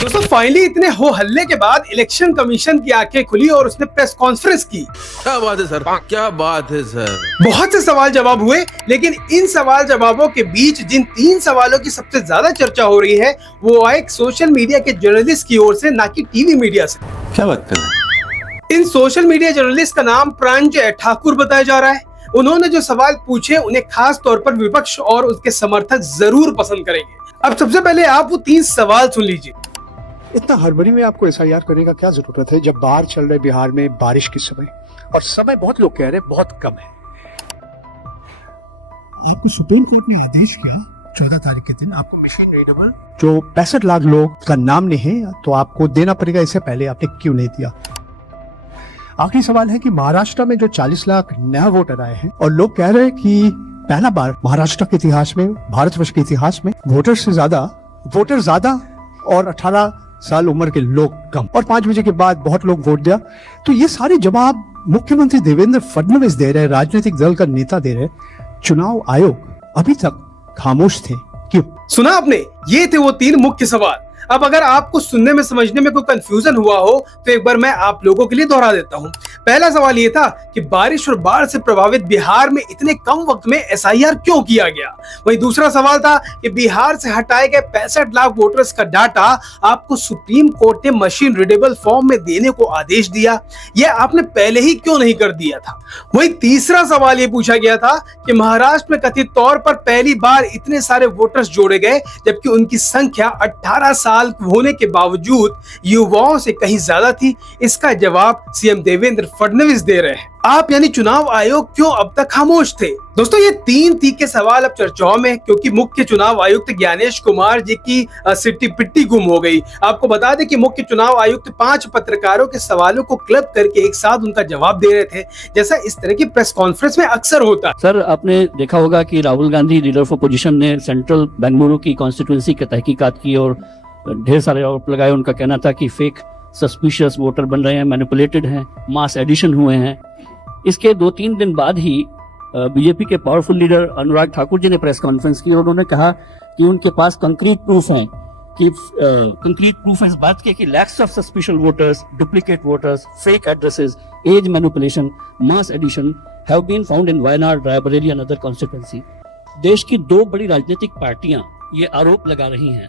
दोस्तों फाइनली इतने हो हल्ले के बाद इलेक्शन कमीशन की आंखें खुली और उसने प्रेस कॉन्फ्रेंस की। क्या बात है सर, क्या बात है सर। बहुत से सवाल जवाब हुए, लेकिन इन सवाल जवाबों के बीच जिन 3 सवालों की सबसे ज्यादा चर्चा हो रही है वो आए सोशल मीडिया के जर्नलिस्ट की ओर से, ना कि टीवी मीडिया से। क्या बात कर रहे हैं? इन सोशल मीडिया जर्नलिस्ट का नाम प्रांजय ठाकुर बताया जा रहा है। उन्होंने जो सवाल पूछे उन्हें खास तौर पर विपक्ष और उसके समर्थक जरूर पसंद करेंगे। अब सबसे पहले आप वो 3 सवाल सुन लीजिए। इतना हड़बड़ी में आपको एसआईआर करने का क्या जरूरत है जब बाढ़ चल रहे बिहार में, बारिश के समय, और समय बहुत लोग कह रहे हैं बहुत कम है। आपको सुप्रीम कोर्ट ने आदेश किया 14 तारीख के दिन आपको मशीन रीडेबल जो 65 लाख लोग का नाम नहीं है तो आपको देना पड़ेगा। इससे पहले आपने क्यों नहीं दिया? आखिरी सवाल है कि महाराष्ट्र में जो 40 लाख नया वोटर आए हैं और लोग कह रहे हैं कि पहला बार महाराष्ट्र के इतिहास में, भारतवर्ष के इतिहास में वोटर ज्यादा और 18 साल उम्र के लोग कम, और 5 बजे के बाद बहुत लोग वोट दिया। तो ये सारे जवाब मुख्यमंत्री देवेंद्र फडणवीस दे रहे, राजनीतिक दल का नेता दे रहे। चुनाव आयोग अभी तक खामोश थे, क्यों? सुना आपने, ये थे वो 3 मुख्य सवाल। अब अगर आपको सुनने में समझने में कोई कंफ्यूजन हुआ हो तो एक बार मैं आप लोगों के लिए दोहरा देता हूँ। पहला सवाल ये था कि बारिश और बाढ़ से प्रभावित बिहार में इतने कम वक्त में एसआईआर क्यों किया गया। वहीं दूसरा सवाल था कि बिहार से हटाए गए 65 लाख वोटर्स का डाटा आपको सुप्रीम कोर्ट ने मशीन रीडेबल फॉर्म में देने को आदेश दिया, यह आपने पहले ही क्यों नहीं कर दिया था। वहीं तीसरा सवाल ये पूछा गया था कि महाराष्ट्र में कथित तौर पर पहली बार इतने सारे वोटर्स जोड़े गए जबकि उनकी संख्या 18 साल होने के बावजूद युवाओं से कहीं ज्यादा थी। इसका जवाब सीएम देवेंद्र फडणवीस दे रहे हैं। आप यानी चुनाव आयोग क्यों अब तक खामोश थे? दोस्तों ये 3 तीखे सवाल अब चर्चाओं में, क्योंकि मुख्य चुनाव आयुक्त ज्ञानेश कुमार जी की सिट्टी पिट्टी गुम हो गई। आपको बता दें कि मुख्य चुनाव आयुक्त 5 पत्रकारों के सवालों को क्लब करके एक साथ उनका जवाब दे रहे थे, जैसा इस तरह की प्रेस कॉन्फ्रेंस में अक्सर होता है। सर, आपने देखा होगा कि Rahul Gandhi leader of opposition ने सेंट्रल बेंगलुरु की कॉन्स्टिट्यूंसी की तहकीकात की और ढेर सारे आरोप लगाए। उनका कहना था कि फेक सस्पिशियस वोटर बन रहे हैं, मैनिपुलेटेड हैं, मास एडिशन हुए हैं। इसके 2-3 दिन बाद ही बीजेपी के पावरफुल लीडर अनुराग ठाकुर जी ने प्रेस कॉन्फ्रेंस की और उन्होंने कहा कि उनके पास कंक्रीट प्रूफ हैं कि कंक्रीट प्रूफ है इस बात के कि lakhs of suspicious voters, duplicate voters, fake addresses, age manipulation, mass addition have been found in Wayanad, Raebareli and other constituency. देश की 2 बड़ी राजनीतिक पार्टियां ये आरोप लगा रही हैं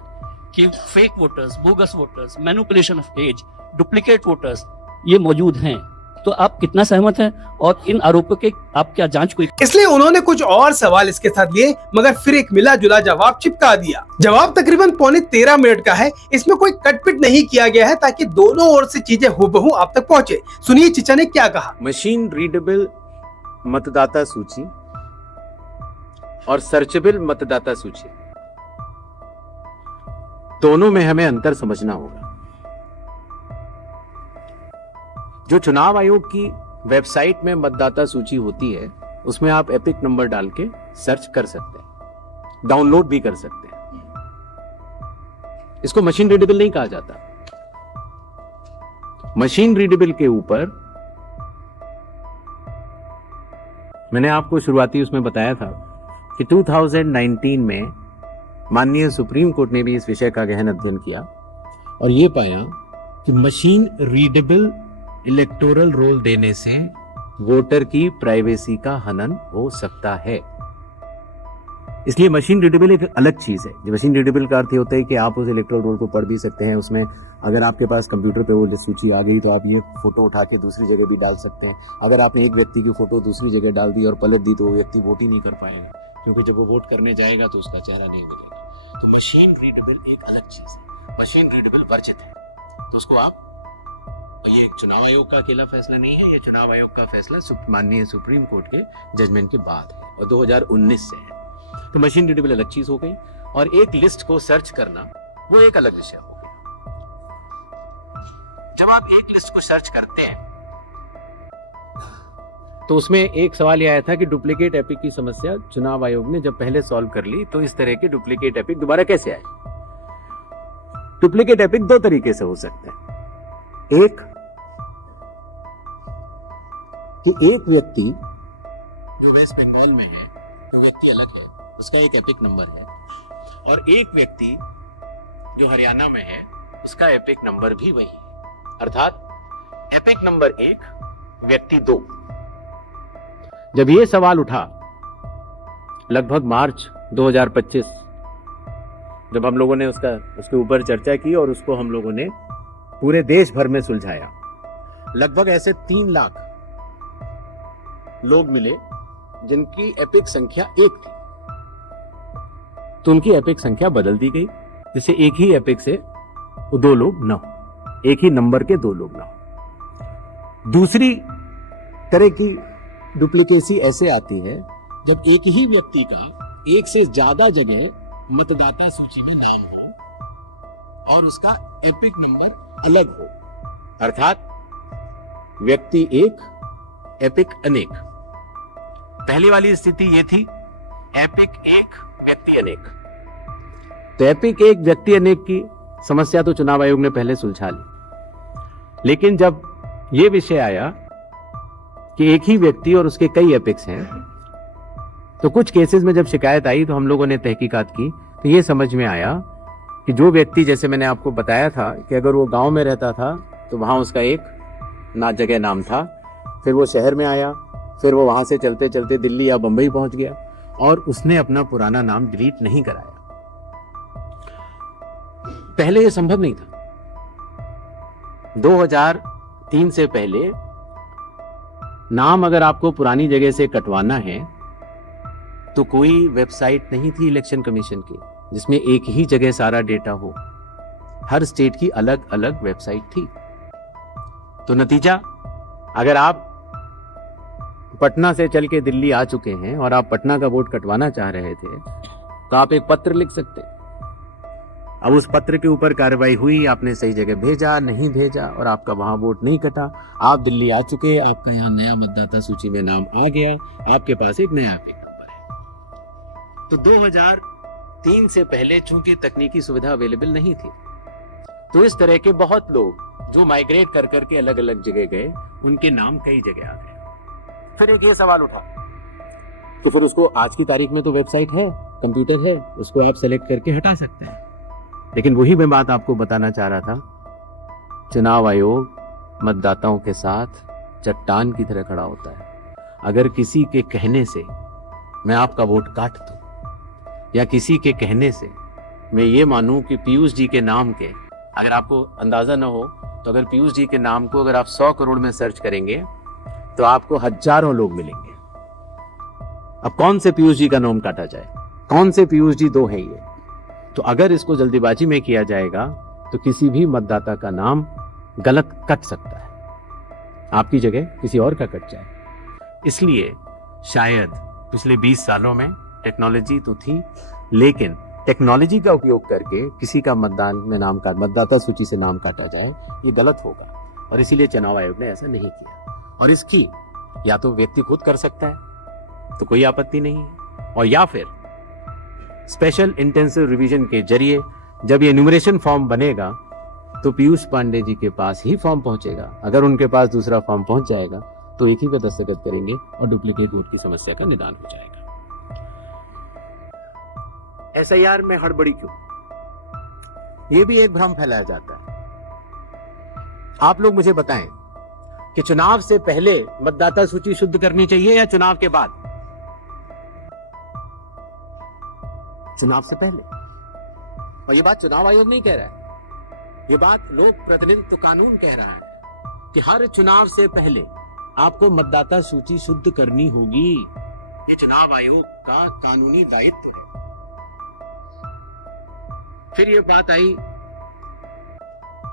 कि fake voters, bogus voters, manipulation of age, duplicate voters ये मौजूद हैं। तो आप कितना सहमत हैं और इन आरोपों के आप क्या जांच कोई? इसलिए उन्होंने कुछ और सवाल इसके साथ लिए, मगर फिर एक मिला जुला जवाब चिपका दिया। जवाब तकरीबन 13.25 मिनट का है। इसमें कोई कटपिट नहीं किया गया है ताकि दोनों ओर से चीजें हुबहू आप तक पहुंचे। सुनिए चिचा ने क्या कहा। मशीन रीडेबल मतदाता सूची और सर्चेबल मतदाता सूची, दोनों में हमें अंतर समझना होगा। जो चुनाव आयोग की वेबसाइट में मतदाता सूची होती है उसमें आप एपिक नंबर डाल के सर्च कर सकते हैं, डाउनलोड भी कर सकते हैं। इसको मशीन रीडेबल नहीं कहा जाता। मशीन रीडेबल के ऊपर मैंने आपको शुरुआती उसमें बताया था कि 2019 में माननीय सुप्रीम कोर्ट ने भी इस विषय का गहन अध्ययन किया और यह पाया कि मशीन रीडेबल इलेक्टोरल रोल देने से वोटर की प्राइवेसी का हनन हो सकता है। इसलिए मशीन रीडेबल एक अलग चीज है। मशीन रीडेबल का अर्थ होता है कि आप उस इलेक्टोरल रोल को पढ़ भी सकते हैं। उसमें अगर आपके पास कंप्यूटर पे वो सूची आ गई तो आप ये फोटो उठा के दूसरी जगह भी डाल सकते हैं। अगर आपने एक व्यक्ति की फोटो दूसरी जगह डाल दी और पलट दी तो वो व्यक्ति वोट ही नहीं कर पाएगा, क्योंकि जब वो वोट करने जाएगा तो उसका चेहरा नहीं मिलेगा। तो मशीन रीडेबल एक अलग चीज है, मशीन रीडेबल वर्जित है। तो उसको आप, ये चुनाव आयोग का अकेला फैसला नहीं है, ये चुनाव आयोग का फैसला माननीय सुप्रीम कोर्ट के जजमेंट के बाद है और 2019 से है। तो मशीन रीडेबल अलग चीज हो गई और एक लिस्ट को सर्च करना वो एक अलग विषय हो गया। जब आप एक लिस्ट को सर्च करते हैं तो उसमें एक सवाल यह आया था कि डुप्लीकेट एपिक की समस्या चुनाव आयोग ने जब पहले सॉल्व कर ली तो इस तरह के डुप्लीकेट एपिक दोबारा कैसे आए। डुप्लीकेट एपिक 2 तरीके से हो सकते हैं। एक कि एक व्यक्ति जो वेस्ट बंगाल में है, तो व्यक्ति अलग है, उसका एक एपिक नंबर है, और एक व्यक्ति जो हरियाणा में है उसका एपिक नंबर भी वही है, अर्थात एपिक नंबर 1 व्यक्ति 2। जब यह सवाल उठा लगभग मार्च 2025, जब हम लोगों ने उसके ऊपर चर्चा की और उसको हम लोगों ने पूरे देश भर में सुलझाया, लगभग ऐसे 3 लाख लोग मिले जिनकी एपिक संख्या 1 थी। तो उनकी एपिक संख्या बदल दी गई, जिससे एक ही एपिक से 2 लोग न हो, एक ही नंबर के 2 लोग न हो। दूसरी तरह की डुप्लीकेसी ऐसे आती है जब एक ही व्यक्ति का एक से ज्यादा जगह मतदाता सूची में नाम हो और उसका एपिक नंबर अलग हो, अर्थात व्यक्ति 1 एपिक अनेक। पहली वाली स्थिति यह थी एपिक 1 व्यक्ति अनेक। तो एपिक 1 व्यक्ति अनेक की समस्या तो चुनाव आयोग ने पहले सुलझा ली, लेकिन जब यह विषय आया कि एक ही व्यक्ति और उसके कई एपिक्स हैं, तो कुछ केसेस में जब शिकायत आई तो हम लोगों ने तहकीकात की, तो यह समझ में आया कि जो व्यक्ति, जैसे मैंने आपको बताया था कि अगर वो गांव में रहता था तो वहां उसका एक जगह नाम था, फिर वो शहर में आया, फिर वो वहां से चलते चलते दिल्ली या बंबई पहुंच गया और उसने अपना पुराना नाम डिलीट नहीं कराया। पहले यह संभव नहीं था। 2003 से पहले नाम अगर आपको पुरानी जगह से कटवाना है तो कोई वेबसाइट नहीं थी इलेक्शन कमीशन की जिसमें एक ही जगह सारा डेटा हो। हर स्टेट की अलग अलग वेबसाइट थी। तो नतीजा, अगर आप पटना से चल के दिल्ली आ चुके हैं और आप पटना का वोट कटवाना चाह रहे थे तो आप एक पत्र लिख सकते। अब उस पत्र के ऊपर कार्रवाई हुई, आपने सही जगह भेजा, नहीं भेजा और आपका वहां वोट नहीं कटा, आप दिल्ली आ चुके, आपका यहाँ नया मतदाता सूची में नाम आ गया, आपके पास एक नया एपिक नंबर है। तो 2003 से पहले चूंकि तकनीकी सुविधा अवेलेबल नहीं थी, तो इस तरह के बहुत लोग जो माइग्रेट कर करके अलग अलग जगह गए, उनके नाम कई जगह आ गए। फिर एक ये सवाल उठा, तो फिर उसको आज की तारीख में तो वेबसाइट है, कंप्यूटर है, उसको आप सेलेक्ट करके हटा सकते हैं। लेकिन वही मैं बात आपको बताना चाह रहा था, चुनाव आयोग मतदाताओं के साथ चट्टान की तरह खड़ा होता है। अगर किसी के कहने से मैं आपका वोट काट दूं या किसी के कहने से मैं ये मानूं कि पीयूष जी के नाम के, अगर आपको अंदाजा ना हो तो अगर पीयूष जी के नाम को अगर आप 100 करोड़ में सर्च करेंगे तो आपको हजारों लोग मिलेंगे। अब कौन से पीयूष जी का नाम काटा जाए, कौन से पीयूष जी 2 हैं ये? तो अगर इसको जल्दीबाजी में किया जाएगा तो किसी भी मतदाता का नाम गलत कट सकता है, आपकी जगह किसी और का कट जाए। इसलिए शायद पिछले 20 सालों में टेक्नोलॉजी तो थी, लेकिन टेक्नोलॉजी का उपयोग करके किसी का मतदाता सूची से नाम काटा जाए, ये गलत होगा। और इसीलिए चुनाव आयोग ने ऐसा नहीं किया। और इसकी या तो व्यक्ति खुद कर सकता है तो कोई आपत्ति नहीं है, और या फिर स्पेशल इंटेंसिव रिवीजन के जरिए जब ये न्यूमरेशन फॉर्म बनेगा तो पीयूष पांडे जी के पास ही फॉर्म पहुंचेगा। अगर उनके पास दूसरा फॉर्म पहुंच जाएगा तो एक ही पे दस्तखत करेंगे और डुप्लीकेट वोट की समस्या का निदान हो जाएगा। एसआईआर में हड़बड़ी क्यों? यह भी एक भ्रम फैलाया जाता है। आप लोग मुझे बताएं कि चुनाव से पहले मतदाता सूची शुद्ध करनी चाहिए या चुनाव के बाद? चुनाव से पहले। और ये बात चुनाव आयोग नहीं कह रहा है, ये बात लोक प्रतिनिधित्व कानून कह रहा है कि हर चुनाव से पहले आपको मतदाता सूची शुद्ध करनी होगी। ये चुनाव आयोग का कानूनी दायित्व है। फिर ये बात आई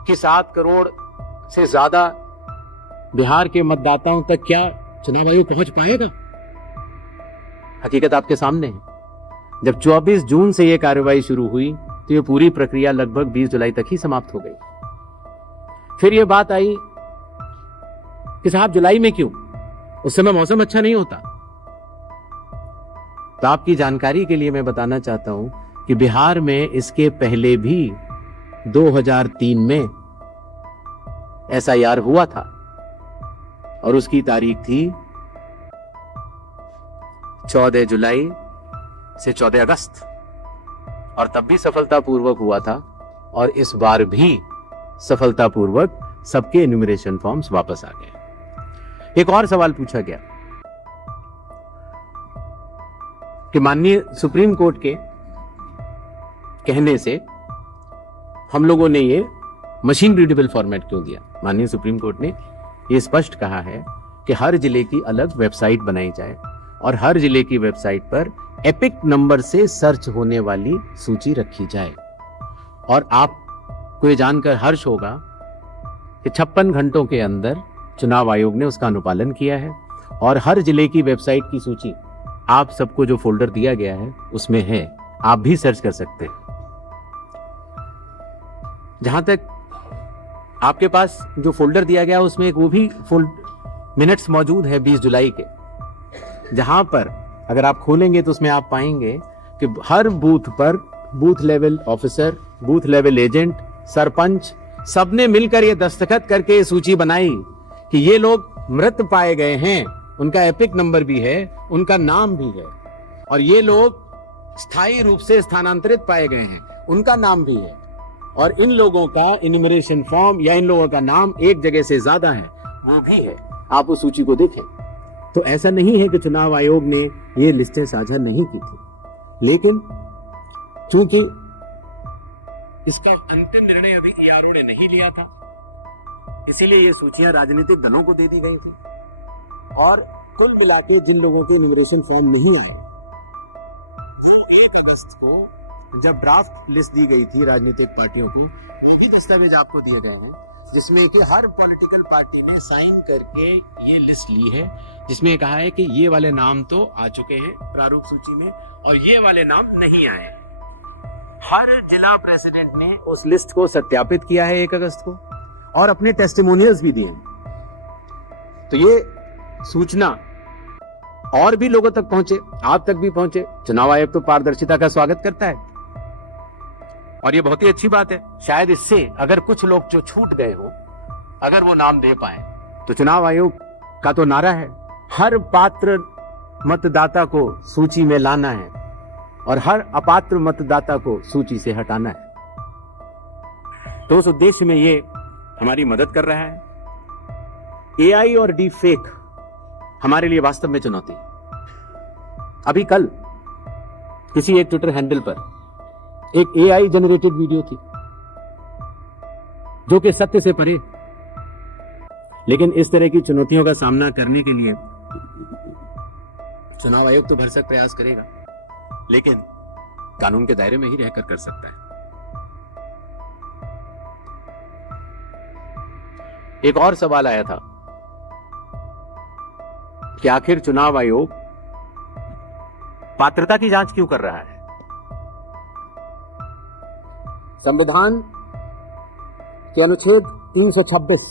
कि 7 करोड़ से ज्यादा बिहार के मतदाताओं तक क्या चुनाव आयोग पहुंच पाएगा? हकीकत आपके सामने है। जब 24 जून से यह कार्रवाई शुरू हुई तो यह पूरी प्रक्रिया लगभग 20 जुलाई तक ही समाप्त हो गई। फिर यह बात आई कि साहब जुलाई में क्यों? उस समय मौसम अच्छा नहीं होता। तो आपकी जानकारी के लिए मैं बताना चाहता हूं कि बिहार में इसके पहले भी 2003 में एसआईआर हुआ था और उसकी तारीख थी 14 जुलाई से 14 अगस्त, और तब भी सफलतापूर्वक हुआ था। और इस बार भी सफलतापूर्वक सबके एन्यूमरेशन फॉर्म्स वापस आ गए। एक और सवाल पूछा गया कि माननीय सुप्रीम कोर्ट के कहने से हम लोगों ने ये मशीन रीडेबल फॉर्मेट क्यों दिया। माननीय सुप्रीम कोर्ट ने ये स्पष्ट कहा है कि हर जिले की अलग वेबसाइट बनाई जाए और हर जिले की वेबसाइट पर एपिक नंबर से सर्च होने वाली सूची रखी जाए। और आपको ये जानकर हर्ष होगा कि 56 घंटों के अंदर चुनाव आयोग ने उसका अनुपालन किया है और हर जिले की वेबसाइट की सूची आप सबको जो फोल्डर दिया गया है उसमें है, आप भी सर्च कर सकते हैं। जहां तक आपके पास जो फोल्डर दिया गया उसमें एक वो भी मिनट्स मौजूद है 20 जुलाई के, जहां पर अगर आप खोलेंगे तो उसमें आप पाएंगे कि हर बूथ पर booth level officer, booth level agent, sarpanch सबने मिलकर ये दस्तखत करके ये सूची बनाई कि ये लोग मृत पाए गए हैं, उनका एपिक नंबर भी है, उनका नाम भी है, और ये लोग स्थायी रूप से स्थानांतरित पाए गए हैं, उनका नाम भी है, और इन लोगों का इन्यूमरेशन फॉर्म या इन लोगों का नाम एक जगह से ज्यादा है वो भी है। आप उस सूची को देखें तो ऐसा नहीं है कि चुनाव आयोग ने ये लिस्टें साझा नहीं की थी, लेकिन चूंकि इसका अंतिम निर्णय अभी ईआरओ ने नहीं लिया था, इसीलिए ये सूचियां राजनीतिक दलों को दे दी गई थी। और कुल मिला के जिन लोगों के इन्यूमरेशन फॉर्म नहीं आए, 1 अगस्त को जब ड्राफ्ट लिस्ट दी गई थी राजनीतिक पार्टियों को, वो भी दस्तावेज आपको दिए गए हैं जिसमें कि हर पॉलिटिकल पार्टी ने साइन करके ये लिस्ट ली है, जिसमें कहा है कि ये वाले नाम तो आ चुके हैं प्रारूप सूची में और ये वाले नाम नहीं आए। हर जिला प्रेसिडेंट ने उस लिस्ट को सत्यापित किया है 1 अगस्त को और अपने टेस्टिमोनियल्स भी दिए। तो ये सूचना और भी लोगों तक पहुंचे, आप तक भी पहुंचे। चुनाव आयोग तो पारदर्शिता का स्वागत करता है और ये बहुत ही अच्छी बात है। शायद इससे अगर कुछ लोग जो छूट गए हो, अगर वो नाम दे पाए, तो चुनाव आयोग का तो नारा है हर पात्र मतदाता को सूची में लाना है और हर अपात्र मतदाता को सूची से हटाना है। तो उस उद्देश्य में ये हमारी मदद कर रहा है। एआई और डीप फेक हमारे लिए वास्तव में चुनौती है। अभी कल किसी एक ट्विटर हैंडल पर एक एआई जनरेटेड वीडियो थी जो कि सत्य से परे, लेकिन इस तरह की चुनौतियों का सामना करने के लिए चुनाव आयोग तो भरसक प्रयास करेगा, लेकिन कानून के दायरे में ही रहकर कर सकता है। एक और सवाल आया था कि आखिर चुनाव आयोग पात्रता की जांच क्यों कर रहा है। संविधान के अनुच्छेद 326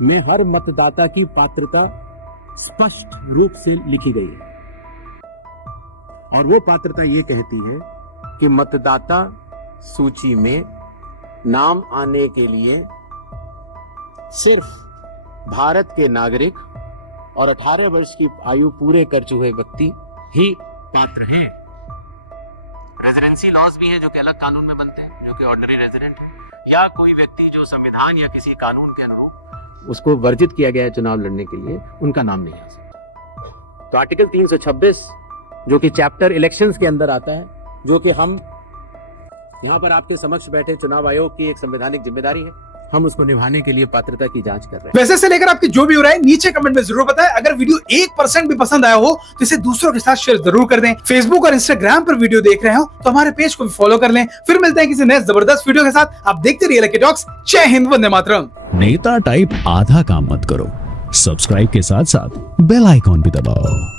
में हर मतदाता की पात्रता स्पष्ट रूप से लिखी गई है और वो पात्रता ये कहती है कि मतदाता सूची में नाम आने के लिए सिर्फ भारत के नागरिक और 18 वर्ष की आयु पूरे कर चुके व्यक्ति ही पात्र हैं। रेजिडेंसी लॉज भी है जो कि अलग कानून में बनते हैं, जो कि ऑर्डिनरी रेजिडेंट है, या कोई व्यक्ति जो संविधान या किसी कानून के अनुरूप उसको वर्जित किया गया है चुनाव लड़ने के लिए, उनका नाम नहीं आ सकता। तो आर्टिकल 326 जो कि चैप्टर इलेक्शंस के अंदर आता है, जो कि हम यहाँ पर आपके समक्ष बैठे चुनाव आयोग की एक संवैधानिक जिम्मेदारी है, हम उसको निभाने के लिए पात्रता की जांच कर रहे हैं। वैसे से लेकर आपकी जो भी हो रहा है नीचे कमेंट में जरूर बताएं। अगर वीडियो 1% भी पसंद आया हो तो इसे दूसरों के साथ शेयर जरूर कर दें। फेसबुक और इंस्टाग्राम पर वीडियो देख रहे हो तो हमारे पेज को भी फॉलो कर लें। फिर मिलते हैं किसी नए जबरदस्त वीडियो के साथ। आप देखते रहिए लकी टॉक्स। जय हिंद, वंदे मातरम। नेता टाइप आधा काम मत करो, सब्सक्राइब के साथ साथ बेल आइकॉन भी दबाओ।